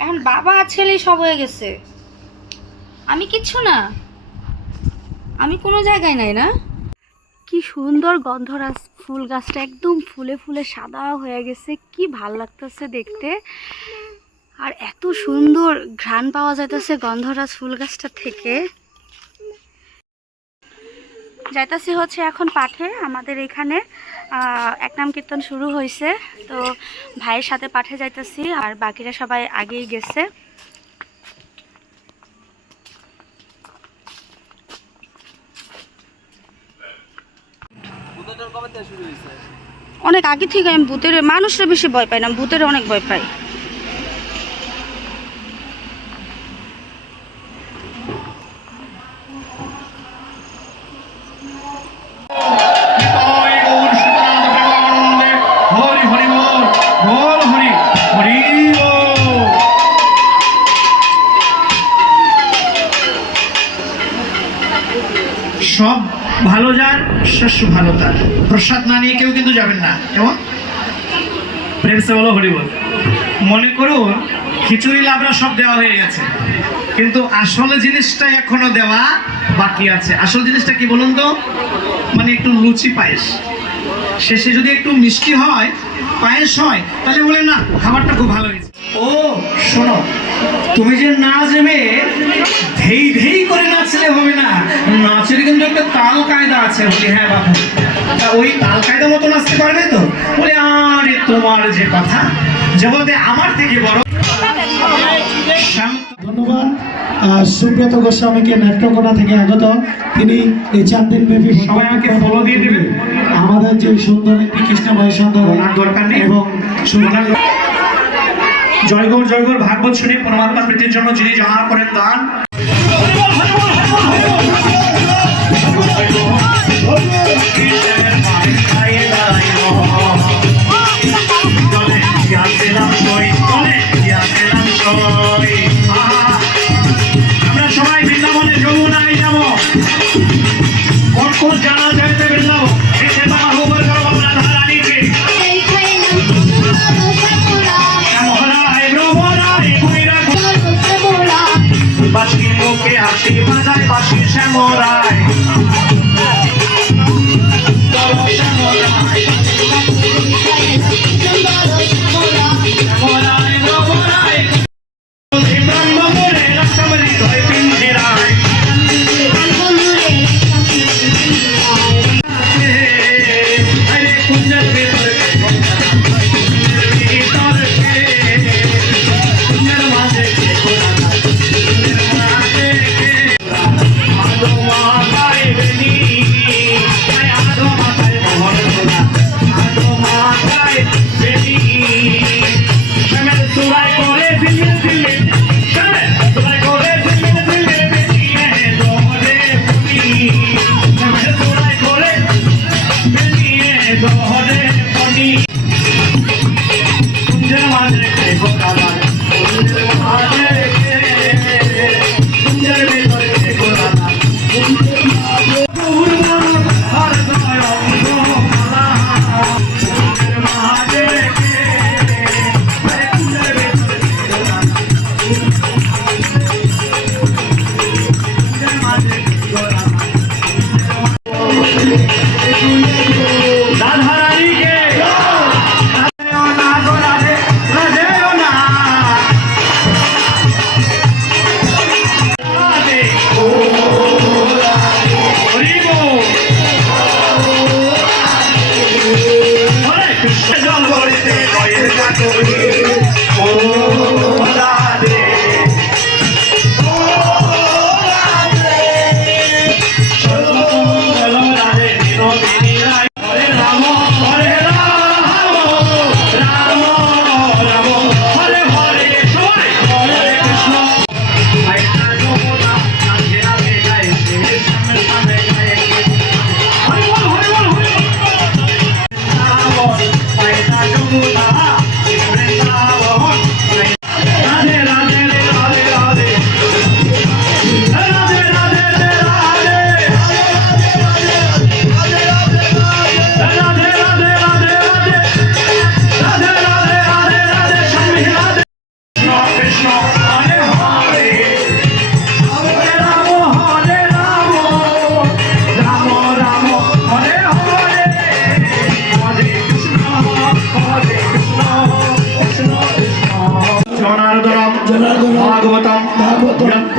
এখন বাবা ছেলে সব হয়ে গেছে, আমি কিচ্ছু না, আমি কোনো জায়গায় নাই না। কি সুন্দর গন্ধরাজ ফুল গাছটা একদম ফুলে ফুলে সাদা হয়ে গেছে, কি ভাল লাগতেছে দেখতে। আর এত সুন্দর ঘ্রাণ পাওয়া যাইতেছে গন্ধরাজ ফুল গাছটা থেকে। যাইতাছি হচ্ছে এখন পাঠে, আমাদের এখানে এক নাম কীর্তন শুরু হয়েছে, তো ভাইয়ের সাথে পাঠে যাইতাছি, আর বাকিরা সবাই আগেই গেছে। অনেক আগে থেকে আমি ভূতের, মানুষরা বেশি ভয় পাই না, ভূতের অনেক ভয় পাই। সব ভালো যার শস্য ভালো তার, প্রসাদ না নিয়ে কেউ কিন্তু যাবেন না। কেমন প্রেম সে বলো হরি বল। মনে করুন খিচুড়ি লাবড়া সব দেওয়া হয়ে গেছে, কিন্তু আসলে জিনিসটা এখনো দেওয়া বাকি আছে। আসল জিনিসটা কি বলুন তো, মানে একটু লুচি পায়েস, শেষে যদি একটু মিষ্টি হয়, পায়েস হয়, তাহলে বলেন না খাবারটা খুব ভালো হয়েছে। ও শোনো, তুমি যে নাচবে ধেই ধেই করে নাচলে হবে না, নাচের কিন্তু একটা তাল কায়দা আছে। বলি হ্যাঁ বাবু, তা ওই তাল কায়দা মতো নাচতে পারবে তো? বলে আরে তোমার যে কথা, যে বলতে আমার থেকে বড়। ধন্যবাদ সুব্রত গোস্বামীকে, নেত্রকোনা থেকে আগত। তিনি এই 4 দিন ব্যাপী সবাই আমাকে ফলো দিয়ে দেবেন। আমাদের যে সুন্দর একটি কৃষ্ণময় সুন্দর দরকার নেই এবং সুন্দর জয়গৌর জয়গৌর ভাগবত শুনে পরমাত্মার প্রীতির জন্য যিনি যাহা করেন দান। আমরা সবাই বৃন্দাবনে যমুনায় যাব, কখন জানা যাইতে বৃন্দাবন এসে বাবা হোবর করো রাধা রানীকে। বাঁশির মুখে হাসি বাজায় বাঁশি শ্যামরায়,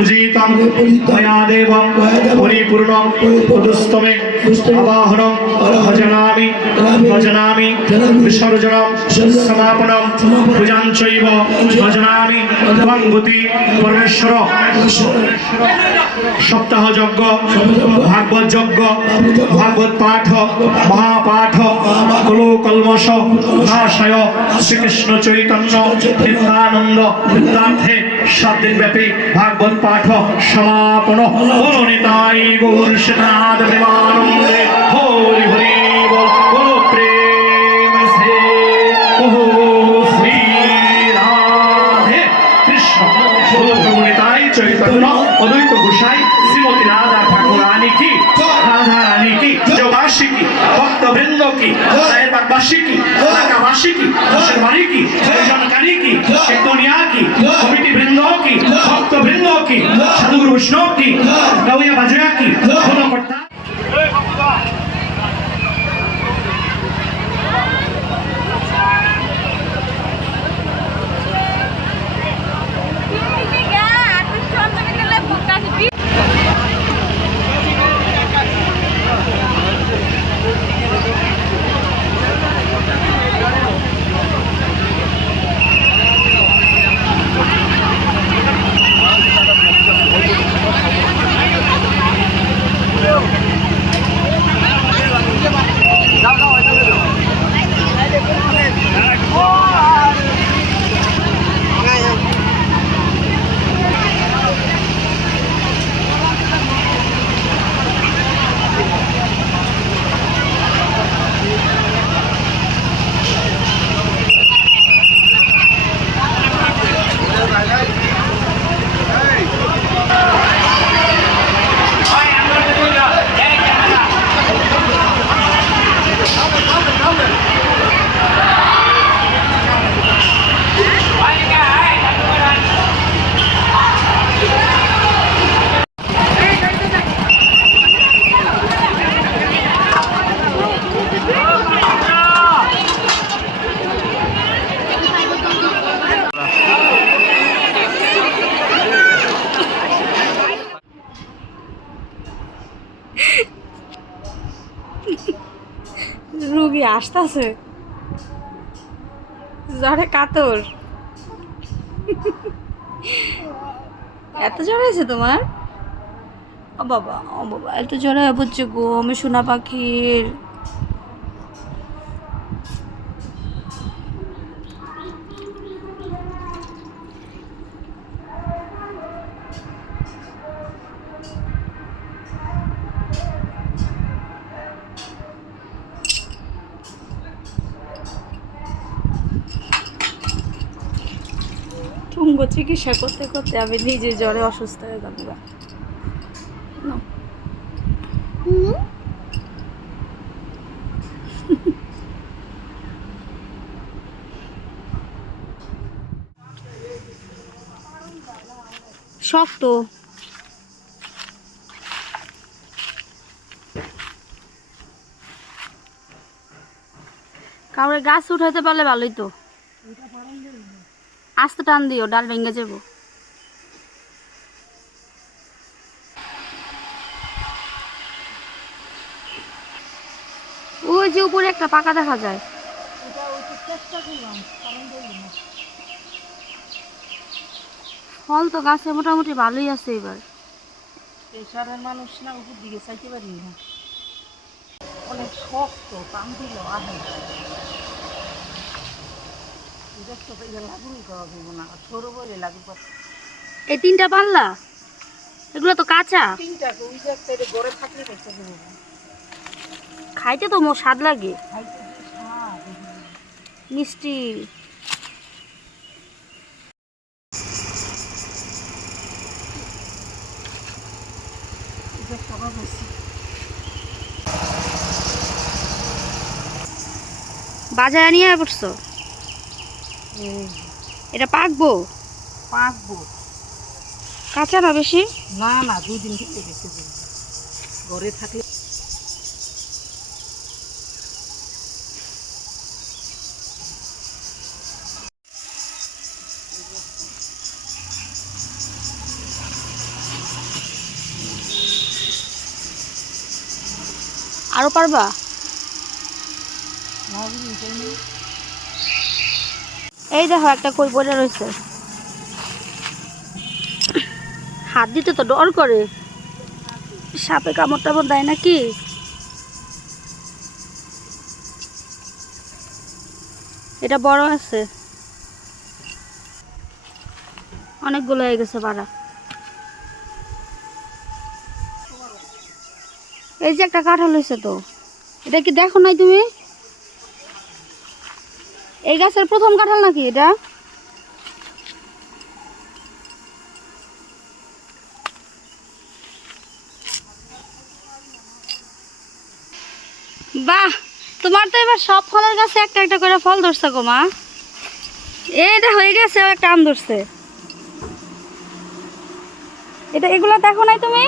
পূজিতং ময়া দেবং পরিপূর্ণং পদস্তমে আবাহনং ভজনামি ভজনামি বিসর্জনম সমাপনম পূজাঞ্চৈব ভজনামি ত্বং গতি পরমেশ্বর। সপ্তাহ যজ্ঞ, ভাগবত যজ্ঞ, ভাগবত পাঠ, মহাপাঠ, কলো কলমশ নাশয় শ্রীকৃষ্ণ চৈতন্য নিত্যানন্দ নিত্যার্থে 7 দিন ব্যাপী ভাগবত পাঠ সমাপন। বলো নিতাই গৌর শ্রীনাথ প্রেমানন্দে হরি হরি বল। বলো প্রেম সে ওহো শ্রী রাধে কৃষ্ণ। বলো প্রভু নিতাই চৈতন্য অদ্বৈত গোসাই শ্রীমতী রাধা ঠাকুরানী কি, রাধা রানী কি, যোগাসী কি, ভক্তবৃন্দ কি, বাসী কি, এলাকাবাসী কি, মুসলমানি কি, জনকারী কি, কীর্তনিয়া কি, কমিটি বৃন্দ কি, ভক্তবৃন্দ কি, সাধুগুরু বৈষ্ণব কি, গাউয়া বাজরা কি, কর্তা। রুগী আসতেছে, জ্বরে কাতর। এত জ্বর হয়েছে তোমার? ও বাবা, ও বাবা, এত জ্বর হয়ে পড়ছে গো আমি সোনা পাখির। তুঙ্গ চিকিৎসা করতে করতে আমি নিজে জ্বরে অসুস্থ হয়ে যাবো। শক্ত কাউরে গাছ উঠাইতে পারলে ভালোই তো। আস্তে টান দিও, ডাল ভেঙে যাব। ওই যে উপরে একটা পাকা দেখা যায়। ফল তো গাছে মোটামুটি ভালোই আছে এবার। প্রেশারের মানুষ না উপর দিকে চাইতে পারি না, অনেক শক্ত, টান দিল আহে লাগুই করা যাবো না, সরু বলে লাগু পাচ্ছে। এই 3টা পাল্লা এগুলো তো কাঁচা। 3টাকে ওই যে একটা ঘরে থাকলে দেখতে দেবো, খাইতে তো মোর স্বাদ লাগে, খাইতে স্বাদ মিষ্টি। বাজারে নিয়ে পড়ছো? এটা পাকবো? পাকবো কাঁচা না বেশি? না না, 2 দিন থেকে রেখে দেবো ঘরে থাকলে। আরো পারবা? এই দেখো একটা কই পড়ে রয়েছে, হাত দিতে তো ডর করে, সাপে কামড় টামড় দেয় নাকি? এটা বড় আছে, অনেকগুলো হয়ে গেছে পাড়া। এই যে একটা কাঁঠাল হয়েছে তো, এটা কি দেখো নাই তুমি? এই গাছের প্রথম কাঁঠাল নাকি এটা? বাহ, তোমার তো এবার সব ফলের গাছে একটা একটা করে ফল ধরছে গো মা। এটা হয়ে গেছে, একটা আম ধরছে। এটা এগুলো দেখো নাই তুমি?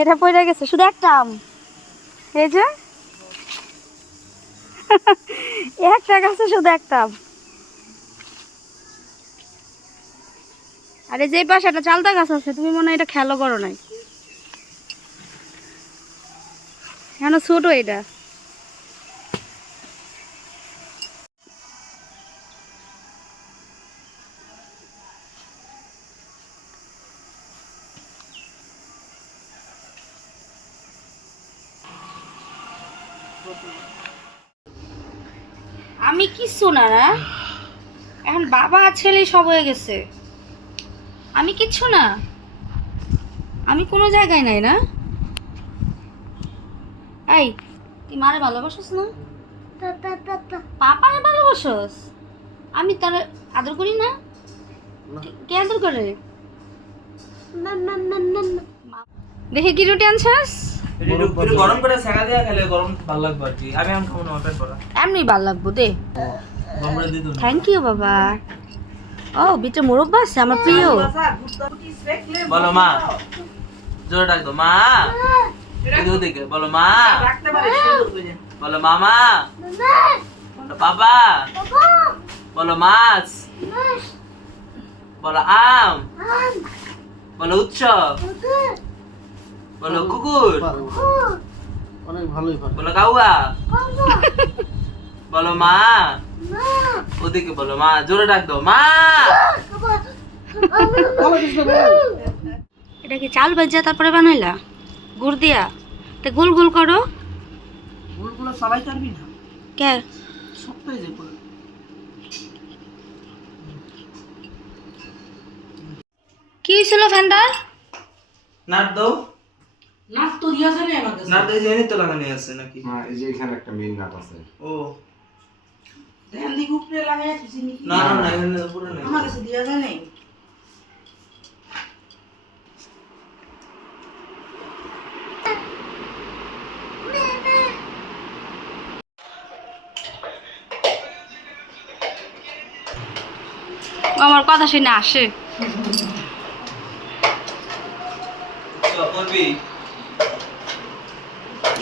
এটা পড়ে গেছে, শুধু একটা আম। এই যে একটা গাছে শুধু একটা আম। আরে যে পাশে একটা চালতা গাছ আছে, তুমি মনে হয় এটা খেয়ালও করো নাই, কেন ছোট এটা। আমি কিচ্ছু না, না এখন বাবা আর ছেলে সব হয়ে গেছে। আমি কিচ্ছু না, আমি কোনো জায়গায় নাই না। এই তুই মারে ভালোবাসোস না? পাপারে ভালোবাসোস? আমি তার আদর করি না? কে আদর করে? দেখে কি রুটি আনছাস? একটু গরম করে সেকা দিয়া খেলে গরম ভালো লাগবে আর কি। আমি এখন খাবো না, পেট ভরা। এমনি ভাল লাগবো দে। গরম করে দিয়ে দিন। থ্যাংক ইউ বাবা। ও বিটে মোরব্বা আছে আমার প্রিয়। বলো মা, জোরে ডাক দাও মা। এদিকে ওদিকে বলো মা। বলো মামা। বলো বাবা। বলো মাছ। বলো আম। বলো উৎসব। বলো কুকুর। অনেক ভালোই পারে। বলো কাউয়া। বলো মা। ওদিকে বলো মা, জোরে ডাক দাও মা। এটা কি চাল ভেজা তারপরে বানাইলা গুড় দিয়া? তে গোল গোল করো। ফুলগুলো সবাই পারবি না, কে? সবটাই যে করে। কি হয়েছিল ফ্যানটার? নাট দাও। নাচ তো দিয়া জানে আমার কাছে। নাট এই জানি তো লাগানো আছে নাকি? এই যে এখানে একটা মেইন নাট আছে। ও ধ্যান দিকে উপরে লাগাই দিছি নাকি? না না না, এখানে তো পুরো নেই। আমার কাছে দিয়া জানে। আমার কথা শুনে আসে। চল করবি।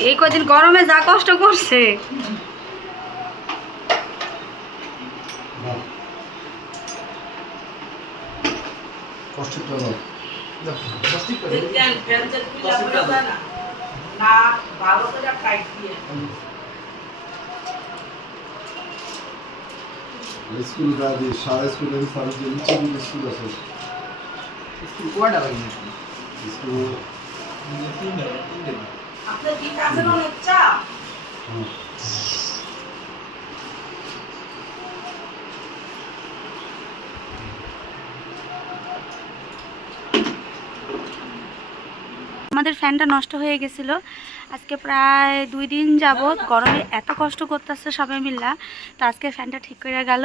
এই কদিন গরমে যা কষ্ট করছে। কষ্টটা দাও। ফ্যান ফ্যান যে তুই লাগবে না। না ভালো করে টাইট দিয়ে। স্কুল গাড়ি সারা স্কুলে সারা যে নিচে যে স্কুল আছে স্কুল কোয়াটা লাগবে। স্কুল তিনটে। আপনার কি কাছে অনেক চাপ? আমাদের ফ্যানটা নষ্ট হয়ে গেছিল আজকে প্রায় 2 দিন যাবত, গরমে এত কষ্ট করতেছে সবাই মিল্লা। তো আজকে ফ্যানটা ঠিক করে গেল।